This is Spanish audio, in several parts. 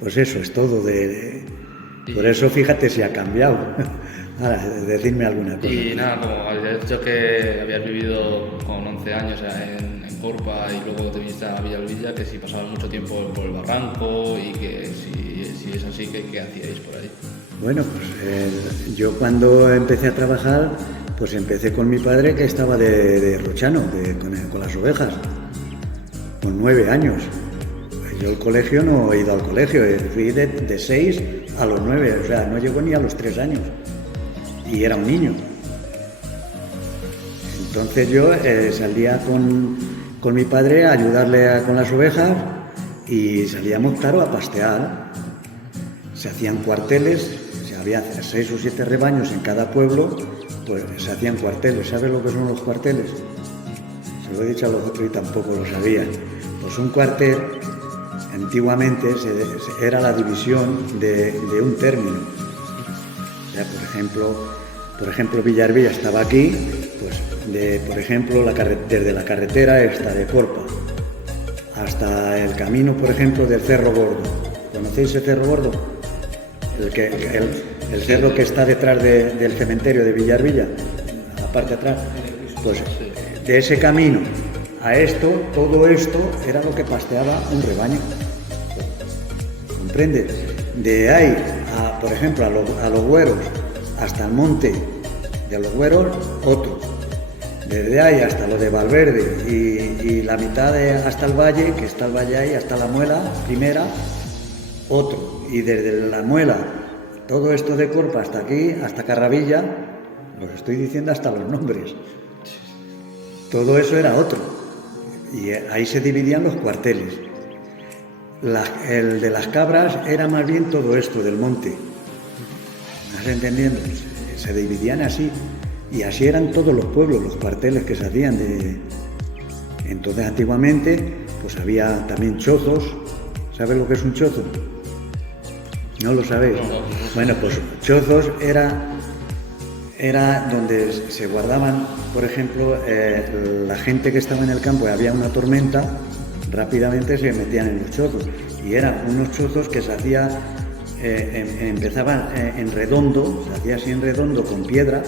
Pues eso es todo. Por eso fíjate si ha cambiado. Ahora, decidme alguna cosa. Y nada, como habías dicho que habías vivido con 11 años en Corpa y luego te viniste a Villalbilla, que si pasabas mucho tiempo por el barranco y que si es así, ¿qué hacíais por ahí? Bueno, pues yo cuando empecé a trabajar, pues empecé con mi padre que estaba de rochano, con las ovejas, con 9 años. Yo al colegio no he ido al colegio, fui de 6 a los 9, o sea, no llegó ni a los 3 años. Y era un niño. Entonces yo salía con mi padre a ayudarle con las ovejas y salíamos, claro, a pastear. Se hacían cuarteles, había 6 o 7 rebaños en cada pueblo, pues se hacían cuarteles. ¿Sabes lo que son los cuarteles? Se lo he dicho a los otros y tampoco lo sabían. Pues un cuartel, antiguamente, era la división de un término. O sea, por ejemplo, Villalbilla estaba aquí, pues por ejemplo, desde la carretera esta de Corpa hasta el camino, por ejemplo, del Cerro Gordo. ¿Conocéis el Cerro Gordo? El cerro que está detrás del cementerio de Villalbilla, a la parte de atrás. Pues de ese camino a esto, todo esto era lo que pasteaba un rebaño. ¿Comprendes? De ahí, por ejemplo, a los Güeros, hasta el monte de los Güeros, otro. Desde ahí hasta lo de Valverde y la mitad hasta el valle, que está el valle ahí, hasta la Muela, primera, otro. Y desde la Muela, todo esto de Corpa hasta aquí, hasta Carravilla, los estoy diciendo hasta los nombres. Todo eso era otro. Y ahí se dividían los cuarteles. El de las cabras era más bien todo esto del monte. ¿Estás entendiendo? Se dividían así. Y así eran todos los pueblos, los cuarteles que se hacían. Entonces, antiguamente, pues había también chozos. ¿Sabes lo que es un chozo? ¿No lo sabéis? Bueno, pues chozos era donde se guardaban, por ejemplo, la gente que estaba en el campo y había una tormenta, rápidamente se metían en los chozos. Y eran unos chozos que se hacía, empezaban en redondo, se hacía así en redondo con piedra,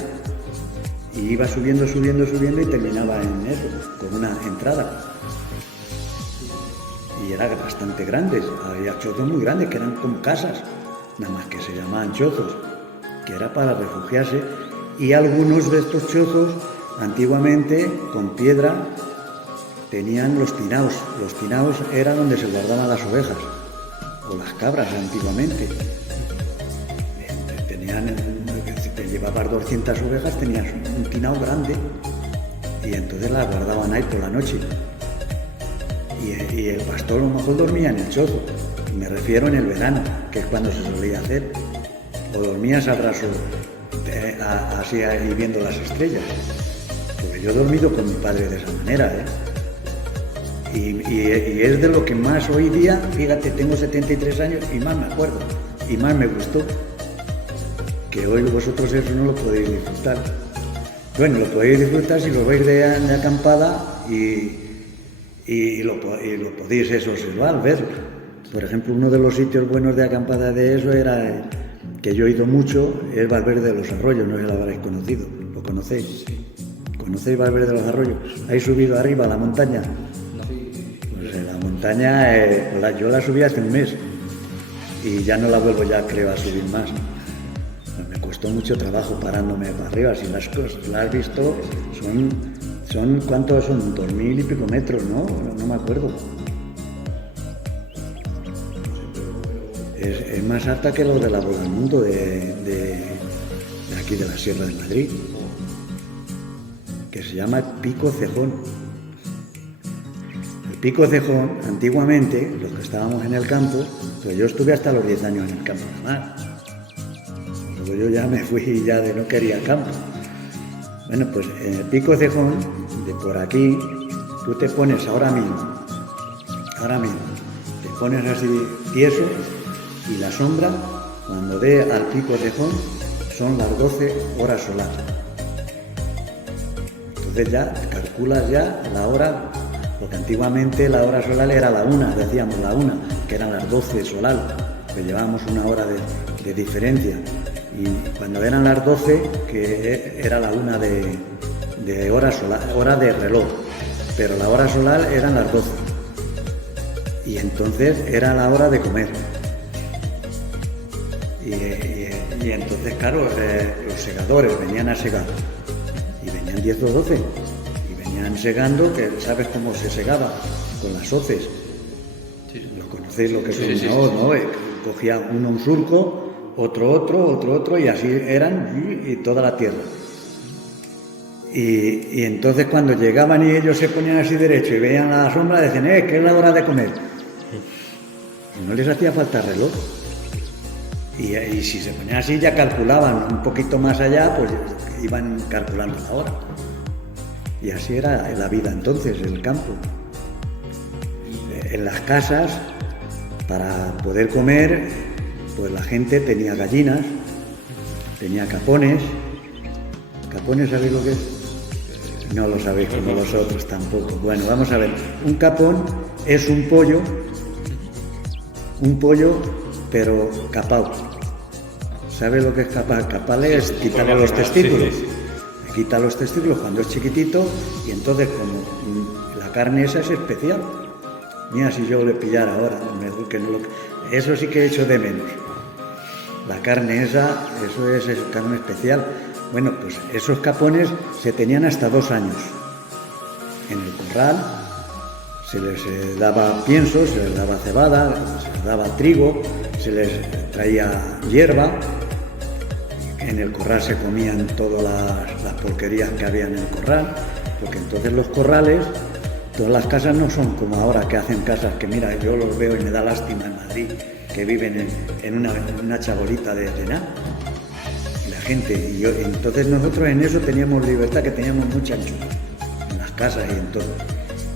y iba subiendo y terminaba en eso, con una entrada. Y eran bastante grandes, había chozos muy grandes que eran como casas, nada más que se llamaban chozos, que era para refugiarse. Y algunos de estos chozos, antiguamente, con piedra, tenían los tinaos. Los tinaos era donde se guardaban las ovejas, o las cabras antiguamente. Si te llevabas 200 ovejas, tenías un tinao grande, y entonces las guardaban ahí por la noche. Y el pastor a lo mejor dormía en el chozo. Me refiero en el verano, que es cuando se solía hacer. O dormías al raso, así ahí viendo las estrellas. Porque yo he dormido con mi padre de esa manera, Y es de lo que más hoy día, fíjate, tengo 73 años y más me acuerdo. Y más me gustó. Que hoy vosotros eso no lo podéis disfrutar. Bueno, lo podéis disfrutar si lo veis de acampada y lo podéis eso observar, ver. Por ejemplo, uno de los sitios buenos de acampada de eso era, que yo he ido mucho, es Valverde de los Arroyos, no sé si lo habréis conocido. ¿Lo conocéis? ¿Conocéis Valverde de los Arroyos? ¿Habéis subido arriba a la montaña? Pues en la montaña, yo la subí hace un mes y ya no la vuelvo ya, creo, a subir más. Me costó mucho trabajo parándome para arriba. Si las has visto, son ¿cuántos son? 2000 y pico metros, ¿no? No me acuerdo. Es más alta que lo de la Bola del Mundo de aquí de la Sierra de Madrid, que se llama Pico Cejón. El Pico Cejón, antiguamente, los que estábamos en el campo, pues yo estuve hasta los 10 años en el campo nada más. Yo ya me fui ya de no quería campo. Bueno, pues en el Pico Cejón, de por aquí, tú te pones ahora mismo, te pones así tieso y la sombra, cuando dé al Pico Cejón, son las 12 horas solares. Entonces ya calculas ya la hora, porque antiguamente la hora solar era la 1, decíamos la 1, que eran las 12 solar. que llevábamos una hora de diferencia. Y cuando eran las 12, que era la 1 de hora solar, hora de reloj, pero la hora solar eran las 12. Y entonces era la hora de comer. Y entonces, claro, los segadores venían a segar. Y venían 10 o 12. Y venían segando, que sabes cómo se segaba, con las hoces. Sí. ¿Lo conocéis lo que son Sí, una hoz, no? Cogía uno un surco, otro, y así eran y toda la tierra. Y entonces cuando llegaban y ellos se ponían así derecho y veían la sombra, decían, que es la hora de comer. Y no les hacía falta reloj. Y si se ponían así ya calculaban un poquito más allá, pues iban calculando la hora. Y así era la vida entonces, el campo. En las casas, para poder comer, pues la gente tenía gallinas, tenía capones. ¿Capones sabéis lo que es? No lo sabéis como vosotros tampoco. Bueno, vamos a ver. Un capón es un pollo, pero capao. ¿Sabes lo que es capao? Capao es quitarle los testículos. Le quita los testículos cuando es chiquitito y entonces como la carne esa es especial. Mira, si yo le pillara ahora, mejor que no lo... Eso sí que he hecho de menos. La carne esa, eso es carne especial. Bueno, pues esos capones se tenían hasta 2 años. En el corral se les daba pienso, se les daba cebada, se les daba trigo, se les traía hierba. En el corral se comían todas las porquerías que había en el corral, porque entonces los corrales, todas las casas no son como ahora que hacen casas que mira, yo los veo y me da lástima en Madrid, que viven en una chabolita de nada. La gente, entonces nosotros en eso teníamos libertad, que teníamos mucha anchura, en las casas y en todo.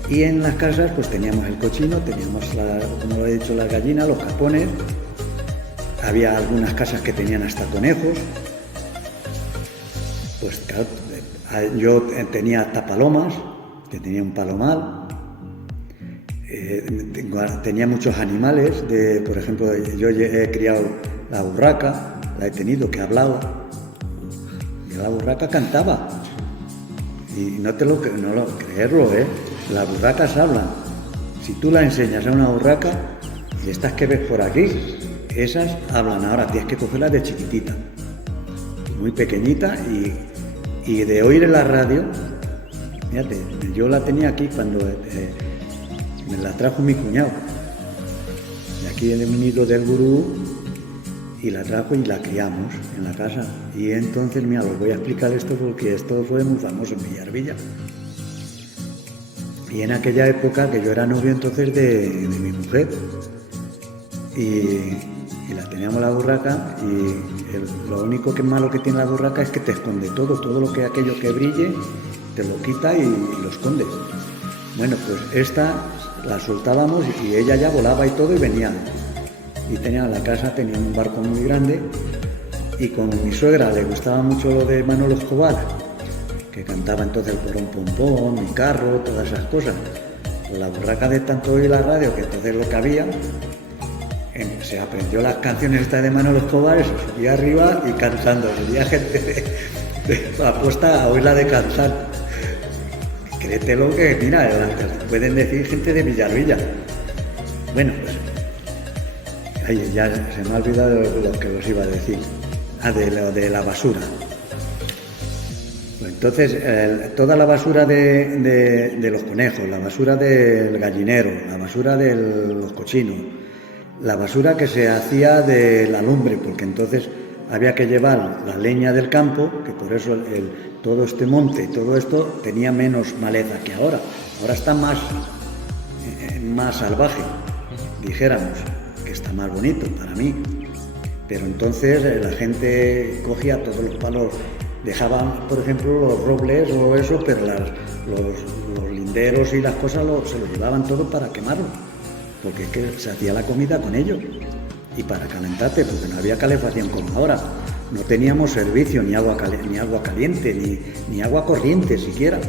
Y en las casas pues teníamos el cochino, teníamos, como lo he dicho, las gallinas, los capones, había algunas casas que tenían hasta conejos. Pues claro, yo tenía hasta palomas, que tenía un palomar, tenía muchos animales, por ejemplo, yo he criado la urraca, la he tenido, que hablaba, y la urraca cantaba, y no lo creerlo, las urracas hablan. Si tú la enseñas a una urraca, y estas que ves por aquí, esas hablan. Ahora tienes que cogerlas de chiquitita, muy pequeñita, y de oír en la radio. Fíjate, yo la tenía aquí cuando me la trajo mi cuñado, de aquí en el nido del gurú, y la trajo y la criamos en la casa. Y entonces, mira, os voy a explicar esto porque esto fue muy famoso en Villarvilla. Y en aquella época, que yo era novio entonces de mi mujer, y la teníamos la burraca, y lo único que malo que tiene la burraca es que te esconde todo lo que aquello que brille, te lo quita y lo escondes. Bueno, pues esta la soltábamos y ella ya volaba y todo y venía. Y tenía la casa, tenía un barco muy grande, y con mi suegra le gustaba mucho lo de Manolo Escobar, que cantaba entonces el porón pompón, mi carro, todas esas cosas. Pues la burraca de tanto oír la radio, que entonces lo que había, se aprendió las canciones estas de Manolo Escobar, se subía arriba y cantando. Venía gente apuesta a oírla de cantar. Créetelo que, mira, pueden decir gente de Villarvilla. Bueno, pues ay, ya se me ha olvidado lo que os iba a decir. De la basura. Pues entonces, toda la basura de los conejos, la basura del gallinero, la basura de los cochinos, la basura que se hacía de la lumbre, porque entonces había que llevar la leña del campo, que por eso todo este monte y todo esto tenía menos maleza que ahora. Ahora está más salvaje, dijéramos, que está más bonito para mí. Pero entonces la gente cogía todos los palos, dejaban, por ejemplo, los robles o eso, pero los linderos y las cosas se lo llevaban todo para quemarlo, porque es que se hacía la comida con ellos. Y para calentarte, porque no había calefacción como ahora. No teníamos servicio, ni agua caliente, ni agua corriente siquiera,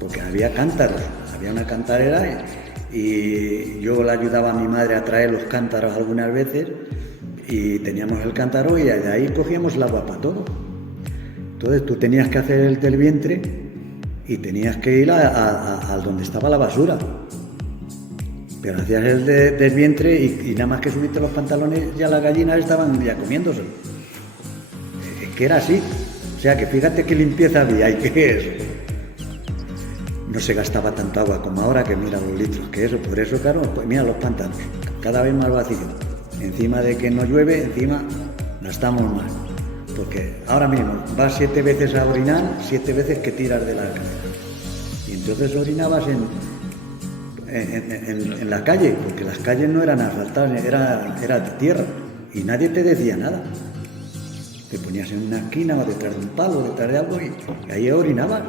porque había cántaros, había una cantarera y yo le ayudaba a mi madre a traer los cántaros algunas veces. y teníamos el cántaro y de ahí cogíamos el agua para todo. Entonces tú tenías que hacer el del vientre y tenías que ir a donde estaba la basura. Pero hacías el del vientre y nada más que subiste los pantalones ya las gallinas estaban ya comiéndose. Es que era así. O sea que fíjate qué limpieza había y qué es. No se gastaba tanto agua como ahora, que mira los litros que eso. Por eso, claro, pues mira los pantanos, cada vez más vacíos. Encima de que no llueve, encima gastamos más. Porque ahora mismo vas 7 veces a orinar, 7 veces que tiras de la cabeza. Y entonces orinabas en la calle, porque las calles no eran asfaltadas, era de tierra. Y nadie te decía nada. Te ponías en una esquina o detrás de un palo, detrás de algo y ahí orinabas.